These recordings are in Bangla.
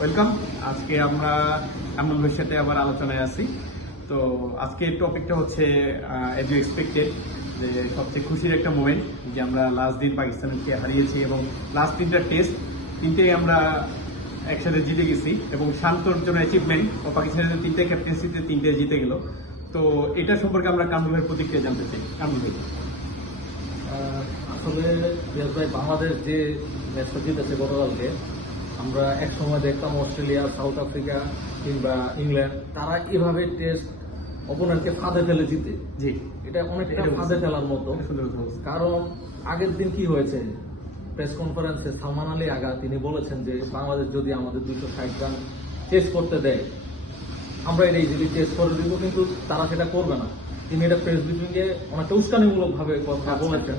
ওয়েলকাম। আজকে আমরা কামরুল ভাইয়ের সাথে আবার আলোচনায় আছি। তো আজকের টপিকটা হচ্ছে এজ ইউ এক্সপেক্টেড, যে সবচেয়ে খুশির একটা মোমেন্ট যে আমরা লাস্ট দিন পাকিস্তানকে হারিয়েছি এবং লাস্ট তিনটা টেস্ট তিনটেই আমরা একসাথে জিতে গেছি এবং শান্তর জন্য অ্যাচিভমেন্ট ও পাকিস্তানের তিনটে ক্যাপ্টেন্সিতে তিনটে জিতে গেল। তো এটা সম্পর্কে আমরা কামরুল ভাইয়ের প্রতিক্রিয়া জানতে চাই। কামরুল ভাই, আসলে রিয়াজ ভাই, বাংলাদেশ যে ম্যাচটা জিতেছে গতকালকে, আমরা এক সময় দেখতাম অস্ট্রেলিয়া, সাউথ আফ্রিকা কিংবা ইংল্যান্ড তারা এভাবে টেস্ট অপোনেন্টকে ফাঁদে ফেলে জিতে। জি, এটা অনেকটা ফাঁদে ফেলার মতো। কারণ আগের দিন কি হয়েছে, প্রেস কনফারেন্সে সালমান আলী আগা তিনি বলেছেন যে বাংলাদেশ যদি আমাদের 260 রান চেস করতে দেয় আমরা এটা ইজিলি চেস করে দিব, কিন্তু তারা সেটা করবে না। তিনি এটা প্রেস ব্রিফিংয়ে অনেকটা উস্কানিমূলক ভাবে কথা বলেছেন।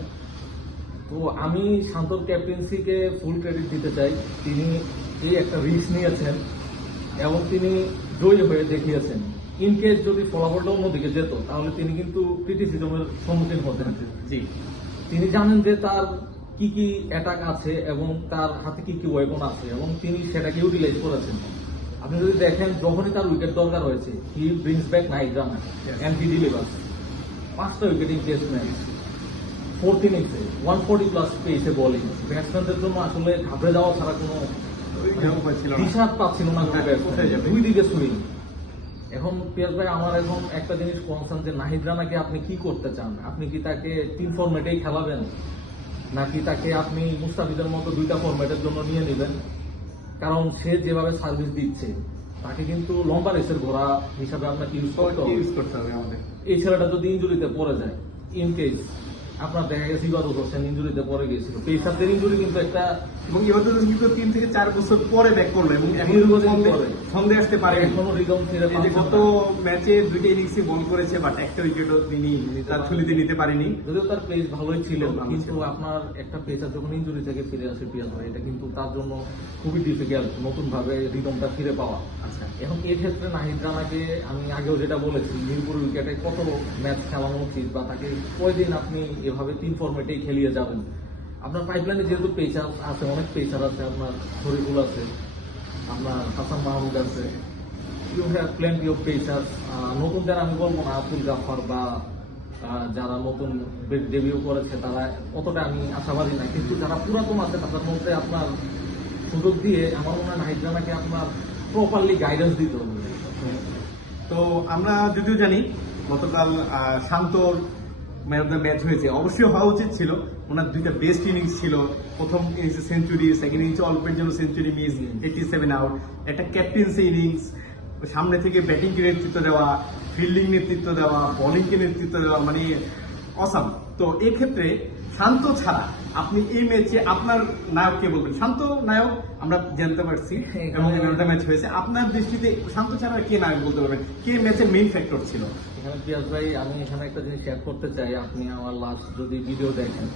তো আমি শান্তর ক্যাপ্টেন্সিকে ফুল ক্রেডিট দিতে চাই। তিনি এই একটা রিস্ক নিয়েছেন এবং তিনি জয়ী হয়ে দেখিয়েছেন। ইন কেস যদি ফলাফলটা অন্যদিকে যেত তাহলে তিনি কিন্তু ক্রিটিসিজমের সম্মুখীন হতেন। জি, তিনি জানেন যে তার কি কি অ্যাটাক আছে এবং তার হাতে কি কি ওয়েপন আছে এবং তিনি সেটাকে ইউটিলাইজ করেছেন। আপনি যদি দেখেন, যখনই তার উইকেট দরকার হয়েছে, he brings back 9 run and he delivers 5টা wicket in test match. 4th ইনিংসে 140+ পেয়েছে বোলিং। ব্যাটসম্যানদের জন্য আসলে ঘাবড়ে যাওয়া ছাড়া কোনো দিশা পাচ্ছিল না। দুই দিকে সুইং। এখন পিয়াস ভাই, আমার এখন একটা জিনিস কনসার্ন যে নাহিদ রানাকে আপনি কি করতে চান? আপনি কি তাকে 3 ফরম্যাটেই খেলাবেন, নাকি তাকে আপনি মুস্তাফিজের মতো 2টা ফরম্যাটের জন্য নিয়ে নেবেন? কারণ সে যেভাবে সার্ভিস দিচ্ছে তাকে কিন্তু লম্বা রেসের ঘোড়া হিসাবে আপনাকে ইউজ করতে হবে আমাদের। এই ছেলেটা যদি ইঞ্জুরিতে পড়ে যায়, ইন কেস আপনার দেখা গেছে ইবাদত হোসেন ইঞ্জুরিতে পড়ে গিয়েছিল, পেসারদের ইঞ্জুরি কিন্তু একটা, এবং ইবাদত হোসেন কিন্তু 3 থেকে 4 বছর পরে ব্যাক করলো এবং সন্দেহ আসতে পারে এখনো রিদম ফিরে গত ম্যাচে 2টা ইনিংসে বল করেছে, বাট একটা উইকেটও তিনি তার থলিতে নিতে পারেনি। যদিও তার পেস ভালোই ছিল, কিন্তু আপনার একটা পেসার যখন ইঞ্জুরি থেকে ফিরে আসে পিয়াস ভাই, এটা কিন্তু তার জন্য খুবই ডিফিকাল্ট নতুন ভাবে রিদমটা ফিরে পাওয়া। আচ্ছা, এখন এই ক্ষেত্রে নাহিদ রানাকে আমি আগেও যেটা বলেছি, মিরপুর উইকেটে কত ম্যাচ খেলানো উচিত, বা তাকে কয়দিন আপনি এভাবে 3 ফরম্যাটেই খেলিয়ে যাবেন? আপনার পাইপলাইনে যেহেতু পেসার আছে, অনেক পেসার আছে, আপনার শরীফুল আছে, আপনার হাসান মাহমুদ আছে, you have plenty of pacer. নতুন যারা আমি বলবো না, আব্দুল গাফার বা যারা নতুন ডেবিউ করেছে তারা অতটা আমি আশাবাদী না, কিন্তু যারা পুরাতন আছে তাদের মধ্যে আপনার সুযোগ দিয়ে আমার মনে হয় নাহিদ রানাকে আপনার প্রপারলি গাইডেন্স দিতে হবে। তো আমরা যদিও জানি গতকাল শান্তর ম্যান অফ দ্য ম্যাচ হয়েছে, অবশ্যই হওয়া উচিত ছিল। ওনার 2টা বেস্ট ইনিংস ছিল। প্রথম ইনিংসে সেঞ্চুরি, সেকেন্ড ইনিংসে অল্পের জন্য সেঞ্চুরি মিস, 87 আউট, একটা ক্যাপ্টেন্সি ইনিংস, সামনে থেকে ব্যাটিংকে নেতৃত্ব দেওয়া, ফিল্ডিং নেতৃত্ব দেওয়া, বোলিংকে নেতৃত্ব দেওয়া, মানে অসাম। তো এক্ষেত্রে শান্ত ছাড়া আপনি এই ম্যাচে আপনার নায়ককে বলবেন? শান্ত নায়ক আমরা জানতে পারছি এবং ম্যাচ হয়েছে, আপনার দৃষ্টিতে শান্ত ছাড়া কে নায়ক বলতে পারবেন? কে ম্যাচের মেইন ফ্যাক্টর ছিল? এখানে পিয়াস ভাই, আমি এখানে একটা জিনিস শেয়ার করতে চাই। আপনি আমার লাস্ট যদি ভিডিও দেখেন,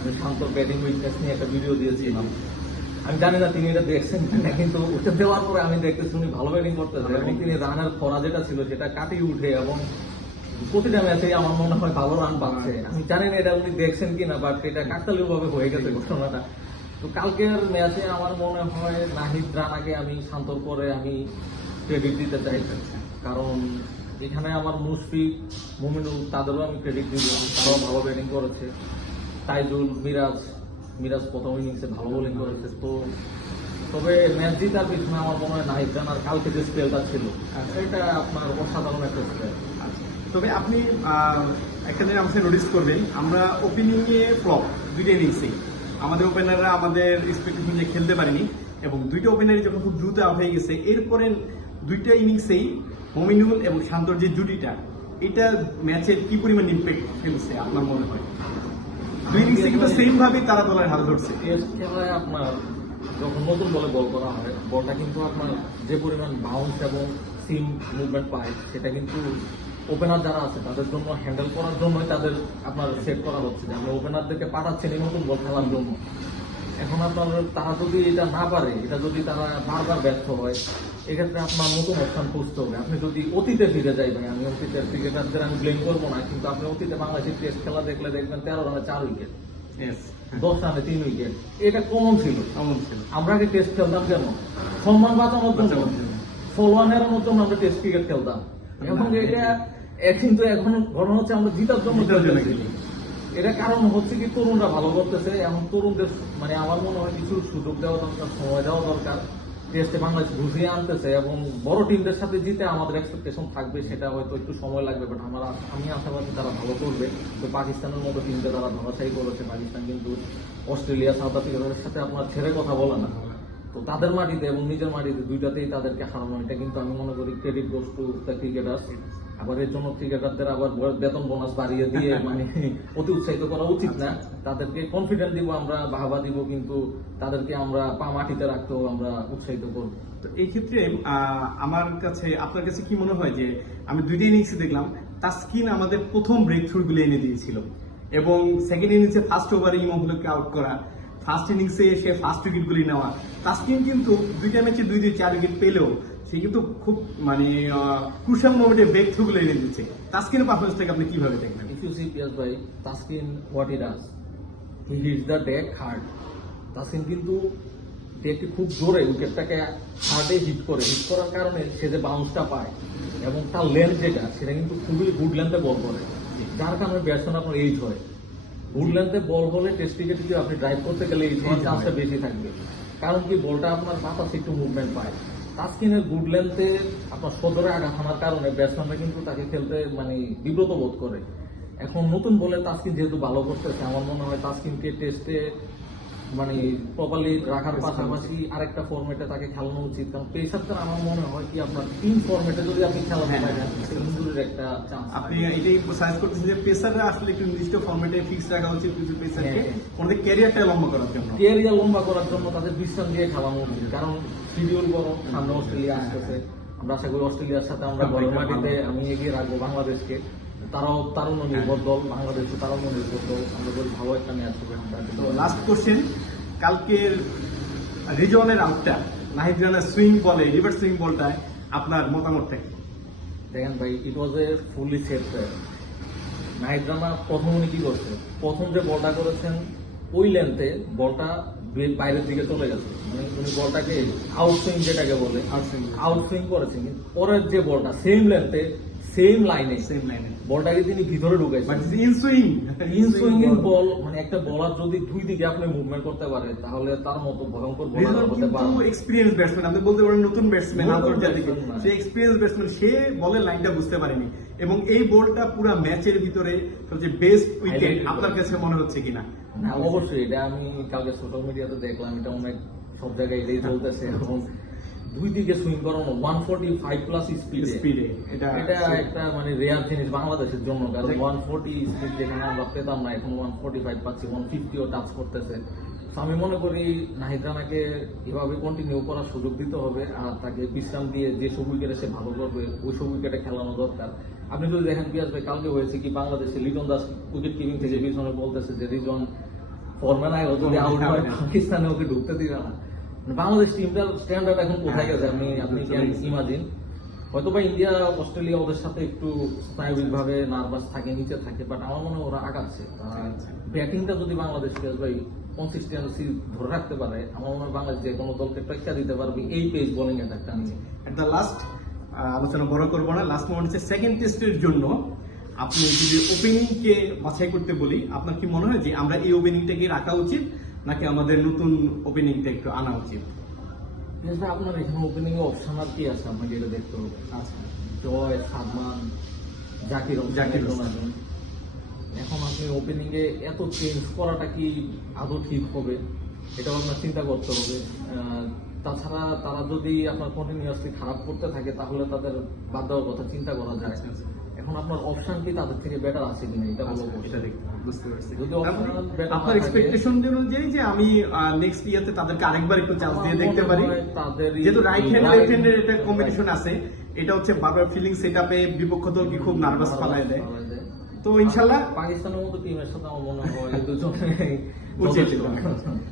আমি শান্তর ব্যাটিং উইকনেস নিয়ে একটা ভিডিও দিয়েছিলাম। আমি জানি না তিনি এটা দেখছেন কিনা, কিন্তু ওটা দেওয়ার পরে আমি দেখতেছি উনি ভালো ব্যাটিং করতেছে এবং তিনি রানের খরা যেটা ছিল সেটা কাটিয়ে উঠে এবং প্রতিটা ম্যাচে আমার মনে হয় ভালো রান পাচ্ছে। আমি জানি না এটা উনি দেখছেন কিনা, বাট এটা কাকতালীয় ভাবে হয়ে গেছে ঘটনাটা। তো কালকের ম্যাচে আমার মনে হয় নাহিদ রানাকে আমি শান্তর পরে আমি ক্রেডিট দিতে চাই, কারণ এখানে আমার মুশফিক, মুমিনুল তাদেরও আমি ক্রেডিট দিব, তারাও ভালো ব্যাটিং করেছে। তাইজুল, মিরাজ প্রথম ইনিংসে ভালো বোলিং করেছে। তো তবে ম্যাচ জিতার পিছনে আমার মনে হয় নাহিদ রানার কালকে যে স্পেলটা ছিল এটা আপনার অসাধারণ একটা স্পেল। তবে আপনি একটা দিন আমাকে নোটিস করবেন, আমরা ওপেনিং এ ফ্লপ 2টা ইনিংসেই। আমাদের ওপেনাররা আমাদের এক্সপেকটেশন যে খেলতে পারেনি এবং 2টা ওপেনারই যখন খুব দ্রুত আউট হয়ে গেছে, এরপরে 2টা ইনিংসেই মমিনুল এবং শান্তর যে জুটিটা, এটা ম্যাচের কি পরিমাণ ইম্প্যাক্ট ফেলছে আপনার মনে হয়? 2 ইনিংসে কিন্তু সেম ভাবে তারা দলের হাল ধরছে। টেস্ট খেলায় আপনার যখন নতুন বলে বল করা হয়, বলটা কিন্তু আপনার যে পরিমাণ বাউন্স এবং সিম মুভমেন্ট পায়, সেটা কিন্তু ওপেনার যারা আছে তাদের জন্য হ্যান্ডেল করার জন্যই তাদের আপনার সেট করা হচ্ছে যে আমরা ওপেনারদেরকে পাঠাচ্ছেন এই নতুন বল খেলার জন্য। এখন আপনার তারা যদি এটা না পারে, এটা যদি তারা বারবার ব্যর্থ হয়, এক্ষেত্রে আপনার নতুন অপশন খুঁজতে হবে। আপনি যদি অতীতে ফিরে যাইবেন, আমি অতীতের ক্রিকেটারদের আমি ব্লেম করবো না, কিন্তু আপনি অতীতে বাংলাদেশের টেস্ট খেলা দেখলে দেখবেন 13 রানে 4 উইকেট, 10 রানে 3 উইকেট, এটা কমন ছিল। আমরা আগে টেস্ট খেলতাম কেন? সম্মান বাঁচানোর জন্য বাঁচানোর জন্য। ফলোয়ানের মতো আমরা টেস্ট ক্রিকেট খেলতাম। এখন এটা কিন্তু এখন ঘটনা হচ্ছে আমরা জিতার জন্য জিতার জন্য খেলতেছি। এটা কারণ হচ্ছে কি তরুণরা ভালো করতেছে, এখন তরুণদের মানে আমার মনে হয় কিছু সুযোগ দেওয়া দরকার, সময় দেওয়া দরকার। টেস্টে বাংলাদেশ বুঝিয়ে আনতেছে এবং বড় টিমদের সাথে জিতে আমাদের এক্সপেকটেশন থাকবে, সেটা হয়তো একটু সময় লাগবে, বাট আমি আশাবাদী তারা ভালো করবে। তো পাকিস্তানের মতো টিমকে তারা ধরাশায়ী করেছে। পাকিস্তান কিন্তু অস্ট্রেলিয়া, সাউথ আফ্রিকার সাথে আপনার ছেড়ে কথা বলে না। তো তাদের মাটিতে এবং নিজের মাটিতে দুইটাতেই তাদেরকে হারানো, এটা কিন্তু আমি মনে করি credit goes to the cricketers. আবার এর জন্য ক্রিকেটারদের আবার বেতন বোনাস বাড়িয়ে দিয়ে মানে অতি উৎসাহিত করা উচিত না। তাদেরকে কনফিডেন্ট দিব আমরা, বাহবা দিব, কিন্তু তাদেরকে আমরা পা মাটিতে রাখতেও আমরা উৎসাহিত করব। তো এই ক্ষেত্রে আমার কাছে আপনার কাছে কি মনে হয় যে আমি দুইটা ইনিংসে দেখলাম তাসকিন আমাদের প্রথম ব্রেক থ্রু গুলো এনে দিয়েছিল, এবং সেকেন্ড ইনিংসে ফার্স্ট ওভারে ইমামুলকে আউট করা, ফার্স্ট ইনিংসে সে ফার্স্ট উইকেট গুলি নেওয়া। তাসকিন কিন্তু দুইটা ম্যাচে 2-4 উইকেট পেলেও সে কিন্তু খুব মানে ক্রুশাল মোমেন্টে ব্রেক থ্রু গুলো এনে দিচ্ছে। তাসকিনের পারফরমেন্সটাকে আপনি কিভাবে দেখবেন? If you see Piaz bhai, Taskin what he does, he hits the deck hard. Taskin কিন্তু ডেকটি খুব জোরে উইকেটটাকে হার্ডে হিট করার কারণে সে যে বাউন্সটা পায় এবং তার লেন্থ যেটা সেটা কিন্তু খুবই গুড লেন্থে বল করে, যার কারণে ব্যাটসম্যান আপনার এইট হয়। গুড লেন্থে বল হলে টেস্ট ক্রিকেটে যদি আপনি ড্রাইভ করতে গেলে এইট হওয়ার চান্সটা বেশি থাকবে, কারণ কি বলটা আপনার বাতাসে একটু মুভমেন্ট পায়। তাসকিনের গুড লেন্থে আপনার সদরে আঘাত হানার কারণে ব্যাটসম্যানরা কিন্তু তাকে খেলতে মানে বিব্রত বোধ করে। এখন নতুন বলে তাসকিন যেহেতু ভালো করতেছে, আমার মনে হয় তাসকিনকে টেস্টে মানে প্রপারলি রাখার পাশাপাশি আরেকটা ফরম্যাটে তাকে খেলানো উচিত, কারণ পেসারদের আমার মনে হয় কি আপনার 3 ফরম্যাটে যদি আপনি খেলাতে পারেন ইনজুরির একটা চান্স। আপনি এটাই সাজেস্ট করতেছেন যে পেসাররা আসলে একটু নির্দিষ্ট ফরম্যাটে ফিক্স রাখা উচিত কিছু পেসারকে, ওদের ক্যারিয়ারটা লম্বা করার জন্য। ক্যারিয়ার লম্বা করার জন্য তাদের বিশ্রাম দিয়ে খেলানো উচিত, কারণ শিডিউল বড়, সামনে অস্ট্রেলিয়া আসতেছে। আমরা আশা করি অস্ট্রেলিয়ার সাথে আমরা ঘরের মাটিতে আমি এগিয়ে রাখবো বাংলাদেশকে। তারাও তারুণ্য নির্ভর দল, বাংলাদেশও তারুণ্য নির্ভর দল, আমরা বলি ভালো একটা ম্যাচ হবে। তো লাস্ট কোশ্চেন, কালকের রিজনের আউটটা নাহিদ রানার সুইং বলে, রিভার্স সুইং বলটায় আপনার মতামতটা কি? দেখেন ভাই, it was a fully safe player. Nahid Rana প্রথম উনি কি করছে, প্রথম যে বলটা করেছেন ওই লেন্থে বলটা বাইরের দিকে চলে গেছে, মানে উনি বলটাকে আউট সুইং যেটাকে বলে আউট সুইং করেছেন। কিন্তু পরের যে বলটা সেম লেন্থে সেম লাইনে বলটাকে তিনি ভিতরে ঢুকাইছেন। ইন ইনসুইং বল মানে একটা বলার যদি দুই দিকে আপনি মুভমেন্ট করতে পারে তাহলে তার মতো ভয়ঙ্কর বলার হতে পারে। এক্সপিরিয়েন্স ব্যাটসম্যান, আপনি বলতে পারেন নতুন ব্যাটসম্যান, আন্তর্জাতিক batsman। সে এক্সপিরিয়েন্স ব্যাটসম্যান, সে বলের লাইনটা বুঝতে পারেনি, এবং এই বলটা পুরো ম্যাচের ভিতরে সবচেয়ে বেস্ট উইকেট আপনার কাছে মনে হচ্ছে কিনা? না অবশ্যই, এটা আমি কালকে সোশ্যাল মিডিয়াতে দেখলাম, এটা অনেক সব জায়গায় এটাই চলতেছে। এবং দুই দিকে সুইং করানো 145 প্লাস স্পিডে, এটা একটা মানে রেয়ার জিনিস বাংলাদেশের জন্য, কারণ 140 স্পিড যেখানে আমরা পেতাম না, এখন 145 পাচ্ছি, 150ও টাচ করতেছে। তো আমি মনে করি নাহিদ রানাকে এভাবে কন্টিনিউ করার সুযোগ দিতে হবে, আর তাকে বিশ্রাম দিয়ে যে সব উইকেটে সে ভালো করবে ওই সব উইকেটে খেলানো দরকার। আপনি যদি দেখেন পিয়াজ ভাই, কালকে হয়েছে কি বাংলাদেশে লিটন দাস উইকেট কিপিং থেকে পিছনে বলতেছে যে রিজন ফরম্যান আয় যদি আউট হয় পাকিস্তানে ওকে ঢুকতে দিবে না। বাংলাদেশ টিমটার স্ট্যান্ডার্ড এখন কোথায় গেছে আপনি ক্যান ইমাজিন। হয়তো বা ইন্ডিয়া অস্ট্রেলিয়া ওদের সাথে একটু স্নায়বিক ভাবে নার্ভাস থাকে, নিচে থাকে, বাট আমার মনে হয় ওরা আগাচ্ছে। ব্যাটিংটা যদি বাংলাদেশ ভাই কনসিস্টেন্সি ধরে রাখতে পারে, আমার মনে হয় বাংলাদেশ যে কোনো দলকে টেক্কা দিতে পারবে এই পেস বোলিং অ্যাটাকটা নিয়ে। দ্য লাস্ট আলোচনা বড় করবো না, লাস্ট মোমেন্ট হচ্ছে সেকেন্ড টেস্টের জন্য আপনি যদি ওপেনিংকে বাছাই করতে বলি, আপনার কি মনে হয় যে আমরা এই ওপেনিংটাকে রাখা উচিত নাকি আমাদের নতুন ওপেনিংটা একটু আনা উচিত? আপনার এখানে ওপেনিং এ অপশন আর কি আছে আপনাকে এটা দেখতে হবে। আচ্ছা, জয়, সাদমান, জাকির হোসেন। এখন আপনি ওপেনিং এ এত চেঞ্জ করাটা কি আদৌ ঠিক হবে, এটাও আপনার চিন্তা করতে হবে। তাছাড়া তারা যদি আপনার কন্টিনিউয়াসলি খারাপ করতে থাকে তাহলে তাদের বাদ দেওয়ার কথা চিন্তা করা যায়। এখন আপনার অপশন কি তাদের থেকে বেটার আছে কিনা এটা বলো। এটা দেখতে হবে, বুঝতে পারছি। যদি option better আপনার না এক্সপেকটেশন অনুযায়ী যে আমি নেক্সট ইয়ারতে তাদেরকে আরেকবার একটু চান্স দিয়ে দেখতে পারি, তাদের যেহেতু রাইট হ্যান্ড লেফট হ্যান্ডের একটা কম্বিনেশন আছে, এটা হচ্ছে বারবার ফিলিং সেটআপে বিপক্ষ দলকে খুব নার্ভাস ফেলায় দেয়। তো ইনশাল্লাহ পাকিস্তানের মতো টিমের সাথে আমার মনে হয় এই দুজনে উচিত।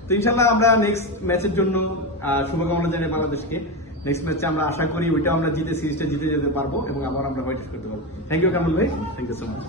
তো ইনশাল্লাহ আমরা নেক্সট ম্যাচের জন্য শুভকামনা জানাই বাংলাদেশকে। নেক্সট ম্যাচে আমরা আশা করি ওইটাও আমরা জিতে সিরিজটা জিতে যেতে পারবো এবং আবার আমরা হোয়াইট করতে পারবো। থ্যাংক ইউ কামরুল ভাই, থ্যাংক ইউ সো মাচ।